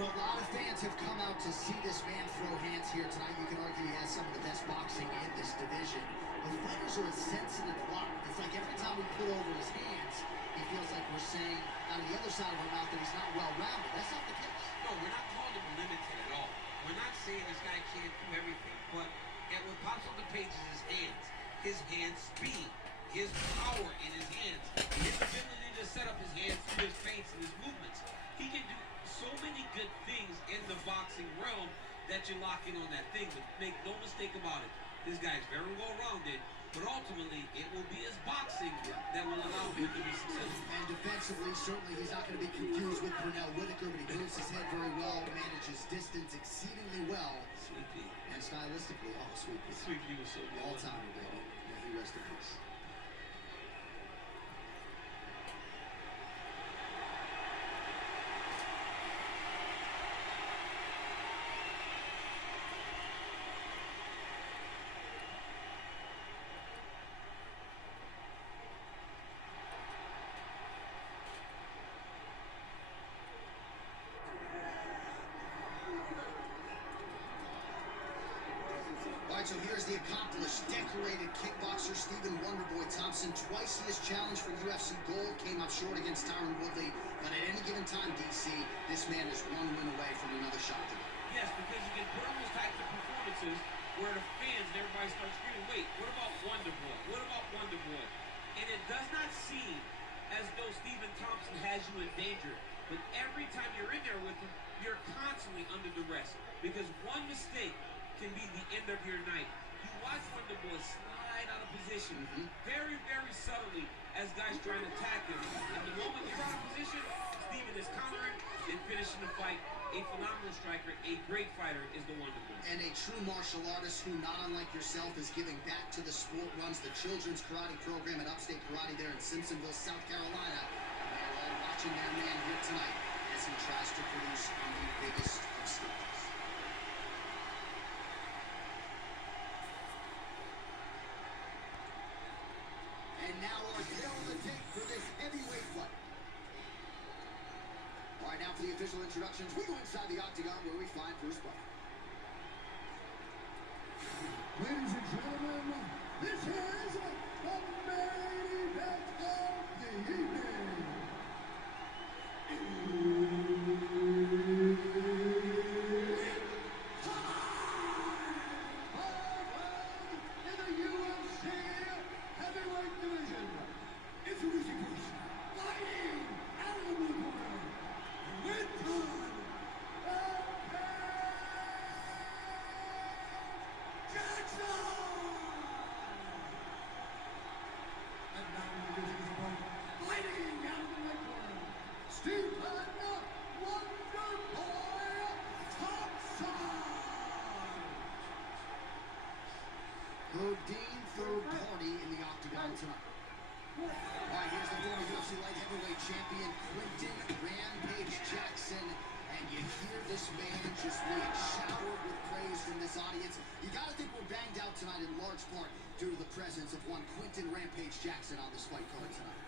a lot of fans have come out to see this man throw hands here tonight. You can argue he has some of the best boxing in this division. The fighters are a sensitive lot. It's like every time we put over his hands, he feels like we're saying out of the other side of our mouth that he's not well-rounded. That's not the case. No, we're not calling him limited at all. We're not saying this guy can't do everything. But and what pops on the page is his hand speed, his power in his hands, his ability to set up his hands through his feints and his movements. He can do so many good things in the boxing realm that you're locking on that thing. But make no mistake about it, this guy is very well-rounded, but ultimately it will be his boxing that will allow him to be successful. And defensively, certainly he's not going to be confused with Pernell Whitaker, but he moves his head very well, manages distance exceedingly well. Sweet Pea. And stylistically, oh, Sweet Pea. Sweet Pea was so good. All-timer, baby. May he rest in peace. So here's the accomplished, decorated kickboxer Stephen Wonderboy Thompson. Twice he has challenged for UFC gold, came up short against Tyron Woodley, but at any given time, DC, this man is one win away from another shot today. Yes, because you can put on those types of performances where the fans and everybody starts screaming, wait, what about Wonderboy? What about Wonderboy? And it does not seem as though Stephen Thompson has you in danger, but every time you're in there with him, you're constantly under duress, because one mistake can be the end of your night. You watch Wonderboy slide out of position very, very subtly as guys trying to attack him. And the moment you're out of position, Stephen is countering and finishing the fight. A phenomenal striker, a great fighter is the Wonderboy. And a true martial artist who, not unlike yourself, is giving back to the sport, runs the children's karate program at Upstate Karate there in Simpsonville, South Carolina. And they're all watching their man here tonight as he tries to produce on the biggest of stages. And now our tail on the tape for this heavyweight fight. All right, now for the official introductions, we go inside the octagon where we find Bruce Buffer. Ladies and gentlemen, this is the main event of the evening. In the UFC heavyweight division, introducing first, fighting out of the blue corner, with Jackson! And now introducing his opponent, fighting out of the red corner, Stephen Wonderboy Thompson! Rodine, third party in the octagon tonight. All right, here's the former UFC light heavyweight champion, Quinton Rampage Jackson. And you hear this man just being showered with praise from this audience. You gotta think we're banged out tonight in large part due to the presence of one Quinton Rampage Jackson on this fight card tonight.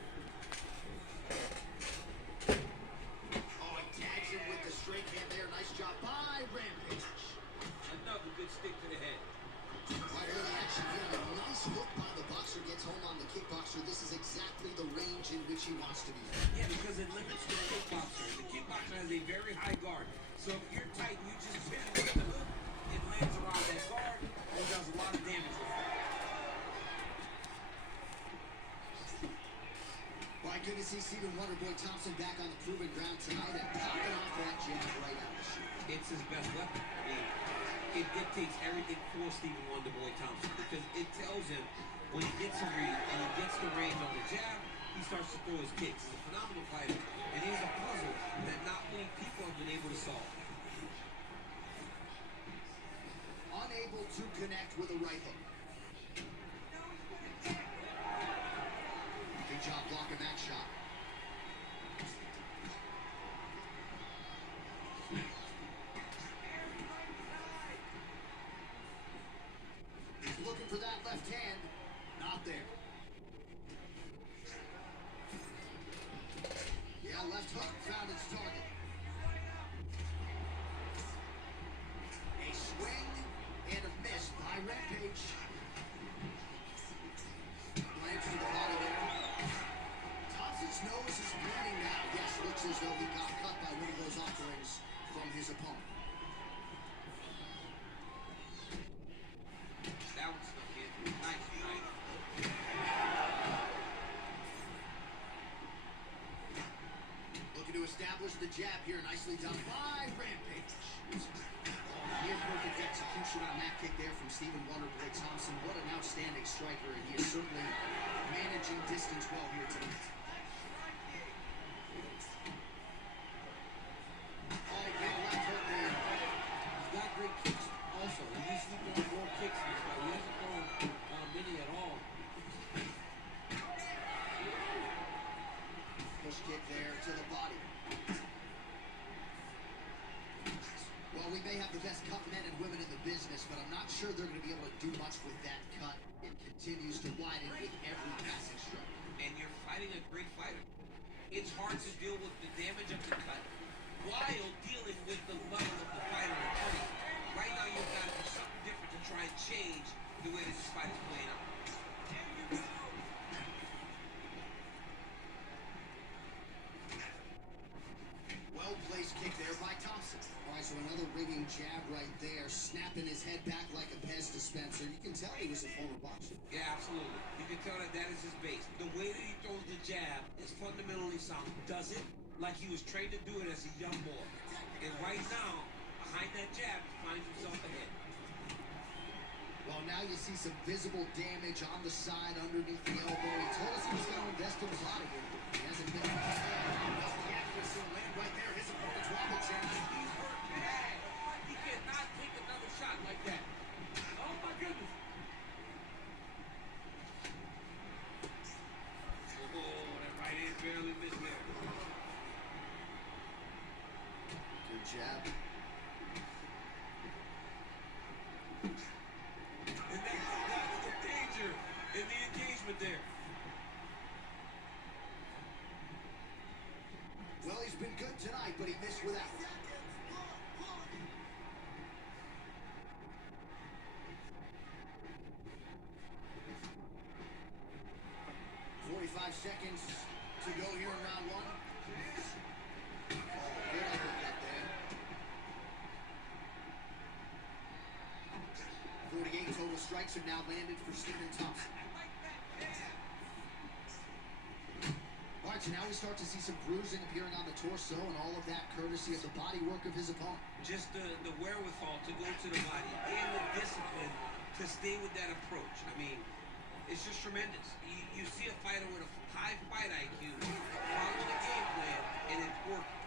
Oh, he tags him with the straight hand there. Nice job by Rampage. Another good stick to the head. Right, early action here. A nice hook by the boxer gets home on the kickboxer. This is exactly the range in which he wants to be. Yeah, because it limits the kickboxer. The kickboxer has a very high guard. So if you're tight and you just hit it with the hook, it lands around that guard and does a lot of damage with it. Well, good to see Stephen Wonderboy Thompson back on the proven ground tonight and popping off that jab right out of the chute. It's his best weapon. I mean, it dictates everything for Stephen Wonderboy Thompson because it tells him when he gets a read and he gets the range on the jab, he starts to throw his kicks. He's a phenomenal fighter, and he's a puzzle that not many people have been able to solve. Unable to connect with a right hook. Good job blocking that shot. He's looking for that left hand. Not there. Yeah, left hook found its target. looks as though he got cut by one of those offerings from his opponent. That one snuck in. Nice, right? Looking to establish the jab here. Nicely done by Rampage. Near perfect execution on that kick there from Wonderboy Thompson. What an outstanding striker, and he is certainly managing distance well here tonight. Oh, big left hook there. He's got great kicks also. He needs to throw more kicks in this fight. He hasn't thrown many at all. Push kick there to the body. Well, we may have the best cut men and women in the business, but I'm not sure they're going to be able to do much with that cut. It continues to widen with every passing stroke. And you're fighting a great fighter. It's hard to deal with the damage of the cut while dealing with the level of the fighter in front of you. Right now, you've got to do something different to try and change the way that this fight is playing out. Well-placed kick there by Thompson. All right, so another ringing jab right there, snapping his head back like a Pez dispenser. You can tell he was a former boxer. Yeah, absolutely. You can tell that that is his base. The way that he throws the jab is fundamentally sound. Does it like he was trained to do it as a young boy. And right now, behind that jab, he finds himself ahead. Well, now you see some visible damage on the side underneath the elbow. He told us he was going to invest in his body. He hasn't been. The accuracy will land right there. His opponent's wobble jab. He's hurt bad. He cannot take another shot like that. Oh, my goodness. Oh, that right hand barely missed there. Good jab. And that was the danger in the engagement there. Well, he's been good tonight, but he missed without. 45 seconds to go here in round one. Oh, good uppercut there. 48 total strikes have now landed for Thompson. All right, so now we start to see some bruising appearing on the torso, and all of that courtesy of the body work of his opponent. Just the wherewithal to go to the body and the discipline to stay with that approach. I mean, it's just tremendous. You see a fighter with a high fight IQ following the game plan, and it's working.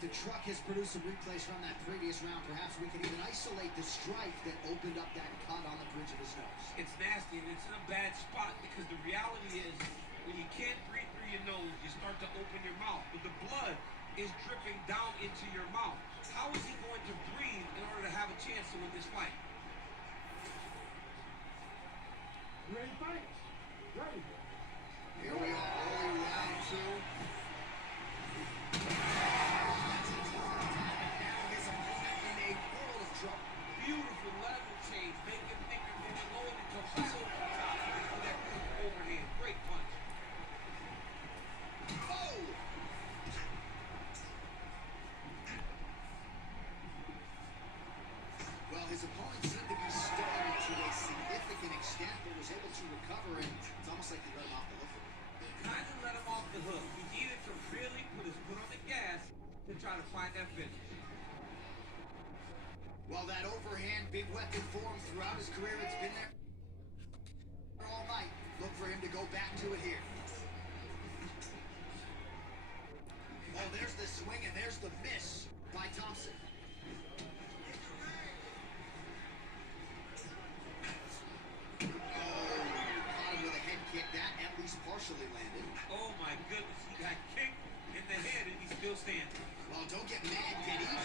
The truck has produced some replays from that previous round. Perhaps we can even isolate the strike that opened up that cut on the bridge of his nose. It's nasty, and it's in a bad spot because the reality is when you can't breathe through your nose, you start to open your mouth, but the blood is dripping down into your mouth. How is he going to breathe in order to have a chance to win this fight? Ready to fight? Ready. Here we are, early round two. Beautiful level change, make him think you're going to go into right over the top with that beautiful overhand. Great punch. Oh! Well, his opponent seemed to be stunned to a significant extent, but was able to recover, and it's almost like he let him off the hook. He kind of let him off the hook. He needed to really put his foot on the gas to try to find that finish. Well, that overhand big weapon form throughout his career, it's been there all night. Look for him to go back to it here. Oh, there's the swing, and there's the miss by Thompson. Oh, caught him with a head kick. That at least partially landed. Oh, my goodness. He got kicked in the head, and he's still standing. Well, don't get mad, get even.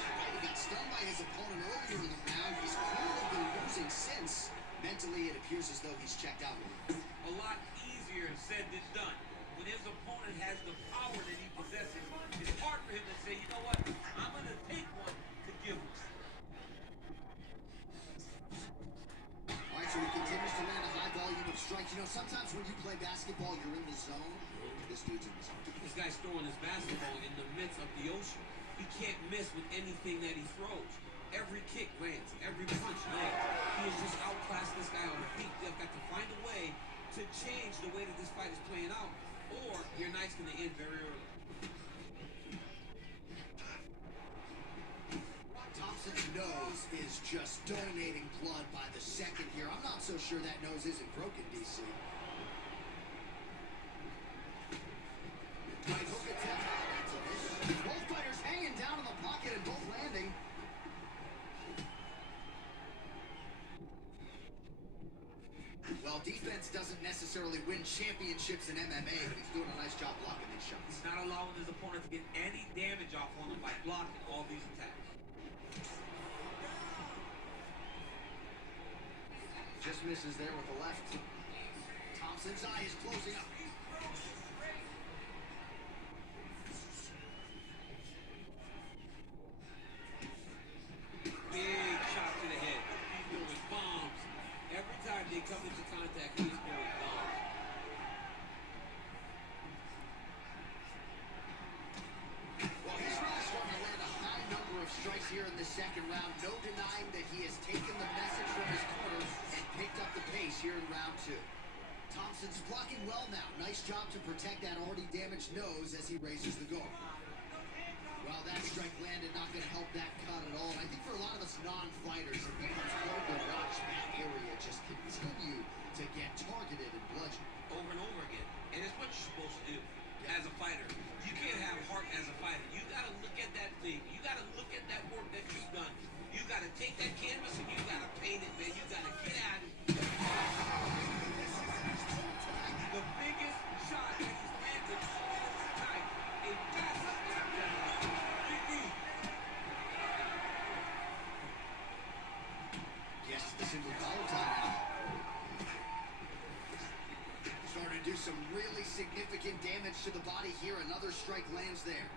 appears as though he's checked out with it. A lot easier said than done. When his opponent has the power that he possesses, it's hard for him to say, you know what, I'm going to take one to give him. All right, so he continues to land a high volume of strikes. You know, sometimes when you play basketball, you're in the zone. This dude's in the zone. This guy's throwing his basketball in the midst of the ocean. He can't miss with anything that he throws. Every kick lands, every punch lands. He has just outclassed this guy on the feet. They've got to find a way to change the way that this fight is playing out, or your night's going to end very early. Thompson's nose is just donating blood by the second here. I'm not so sure that nose isn't broken, DC. Right hook attempt. Both fighters hanging down in the pocket and both landing. Well, defense doesn't necessarily win championships in MMA, but he's doing a nice job blocking these shots. He's not allowing his opponent to get any damage off on him by blocking all these attacks. Just misses there with the left. Thompson's eye is closing up. Big shot to the head. He's throwing bombs. Every time they come into contact, he's throwing bombs. Well, he's really starting to land a high number of strikes here in the second round. No denying that he has taken the message from his corner and picked up the pace here in round two. Thompson's blocking well now. Nice job to protect that already damaged nose as he raises the guard. Well, that strike landed, not going to help that cut at all. And I think for a lot of us non-fighters, it becomes hard to watch that area just continue to get targeted and bludgeoned. Over and over again. And it's what you're supposed to do as a fighter. You can't have heart as a fighter. You got to look at that thing. You got to look at that work that you've done. You got to take that canvas and you got to paint it, man. You got to get at it. The biggest shot that he's landed tonight, a massive Yes, the single collar time now. Starting to do some really significant damage to the body here. Another strike lands there.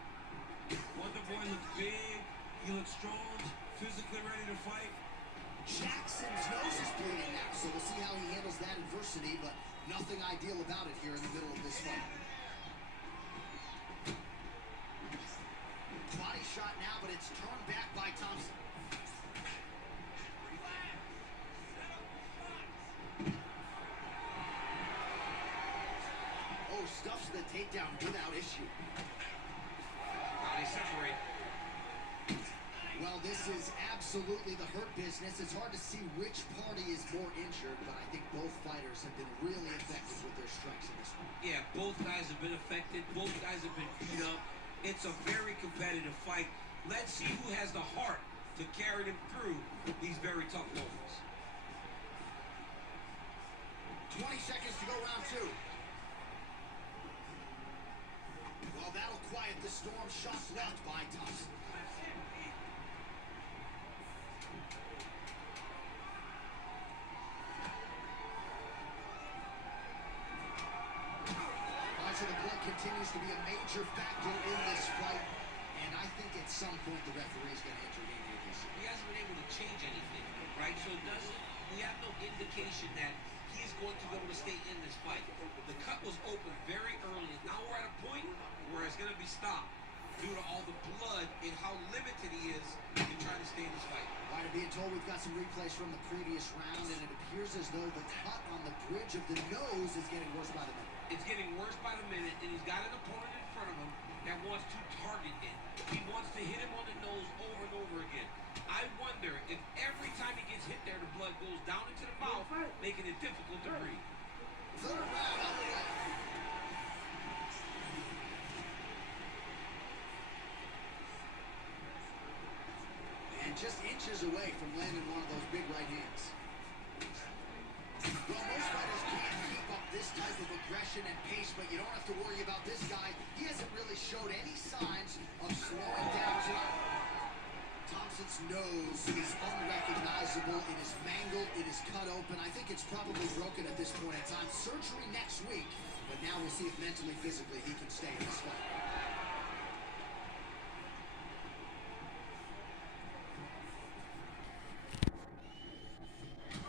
Wonderboy looks big. He looks strong, physically ready to fight. Jackson's nose is bleeding now, so we'll see how he handles that adversity, but nothing ideal about it here in the middle of this fight. Body shot now, but it's turned back by Thompson. Oh, stuffs the takedown without issue. Now they separate. Well, this is absolutely the hurt business. It's hard to see which party is more injured, but I think both fighters have been really effective with their strikes in this one. Yeah, both guys have been affected. Both guys have been beat up. It's a very competitive fight. Let's see who has the heart to carry them through these very tough moments. 20 seconds to go round two. Well, that'll quiet the storm. Shot blocked by Thompson. So the blood continues to be a major factor in this fight, and I think at some point the referee is going to intervene with this. He hasn't been able to change anything, right? So it doesn't, we have no indication that he is going to be able to stay in this fight. The cut was open very early, and now we're at a point where it's going to be stopped due to all the blood and how limited he is in trying to stay in this fight. Right, I'm being told we've got some replays from the previous round, and it appears as though the cut on the bridge of the nose is getting worse by the minute. It's getting worse by the minute, and he's got an opponent in front of him that wants to target it. He wants to hit him on the nose over and over again. I wonder if every time he gets hit there, the blood goes down into the mouth, making it difficult to breathe. Third round underway. And just inches away from landing one of those big right hands. Well, most fighters can't keep up this type of aggression and pace, but you don't have to worry about this guy. He hasn't really showed any signs of slowing down tonight. Thompson Thompson's nose is unrecognizable. It is mangled. It is cut open. I think it's probably broken at this point in time. Surgery next week. But now we'll see if mentally, physically, he can stay in this fight.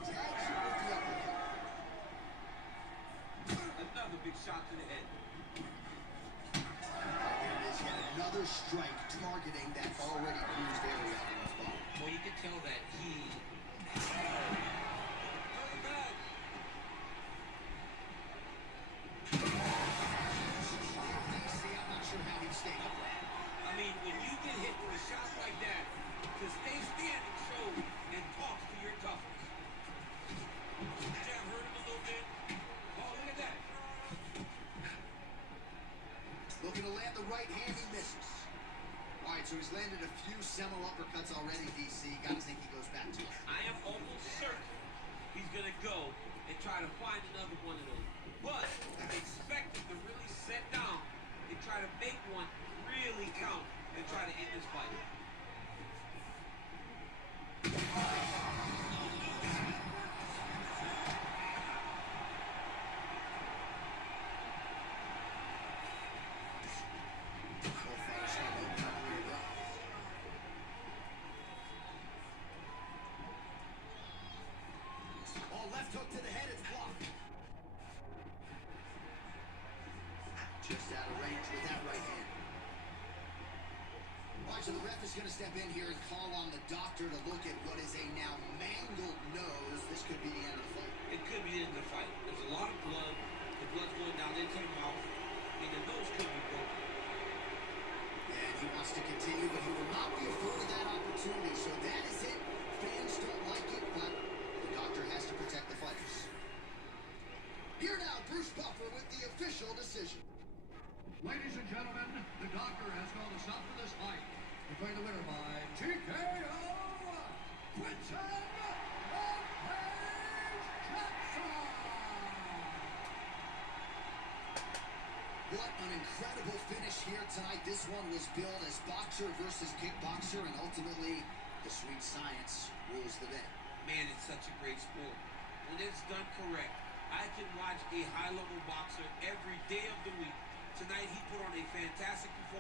Tags him with the uppercut. Another big shot to the head. There it is, yet another strike targeting that already bruised area on his body. Well, you can tell that he... DC, I'm not sure how he'd stay upright. I mean, when you get hit with a shot like that, to stay standing shows and talks to your toughness. Jab hurt him a little bit. Oh, look at that. Looking to land the right hand, he misses. All right, so he's landed a few seminal uppercuts already, DC. Gotta think he goes back to it. I am almost certain he's going to go and try to find another one of those. But expect him to really set down and try to make one really count and try to end this fight. Both fighters have no primary go. Oh, left hook to the head, it's blocked. Just out of range with that right hand. All right, so the ref is going to step in here and call on the doctor to look at what is a now mangled nose. This could be the end of the fight. It could be the end of the fight. There's a lot of blood. The blood's going down into the mouth. I mean, the nose could be broken. And he wants to continue, but he will not be afforded that opportunity. So that is it. Fans don't like it, but the doctor has to protect the fighters. Here now, Bruce Buffer with the official decision. Ladies and gentlemen, the doctor has called us up for this fight. Declaring the winner by TKO, Quinton Rampage Jackson. What an incredible finish here tonight. This one was billed as boxer versus kickboxer, and ultimately, the sweet science rules the day. Man, it's such a great sport. When it's done correct, I can watch a high-level boxer every day of the week. Tonight, he put on a fantastic performance.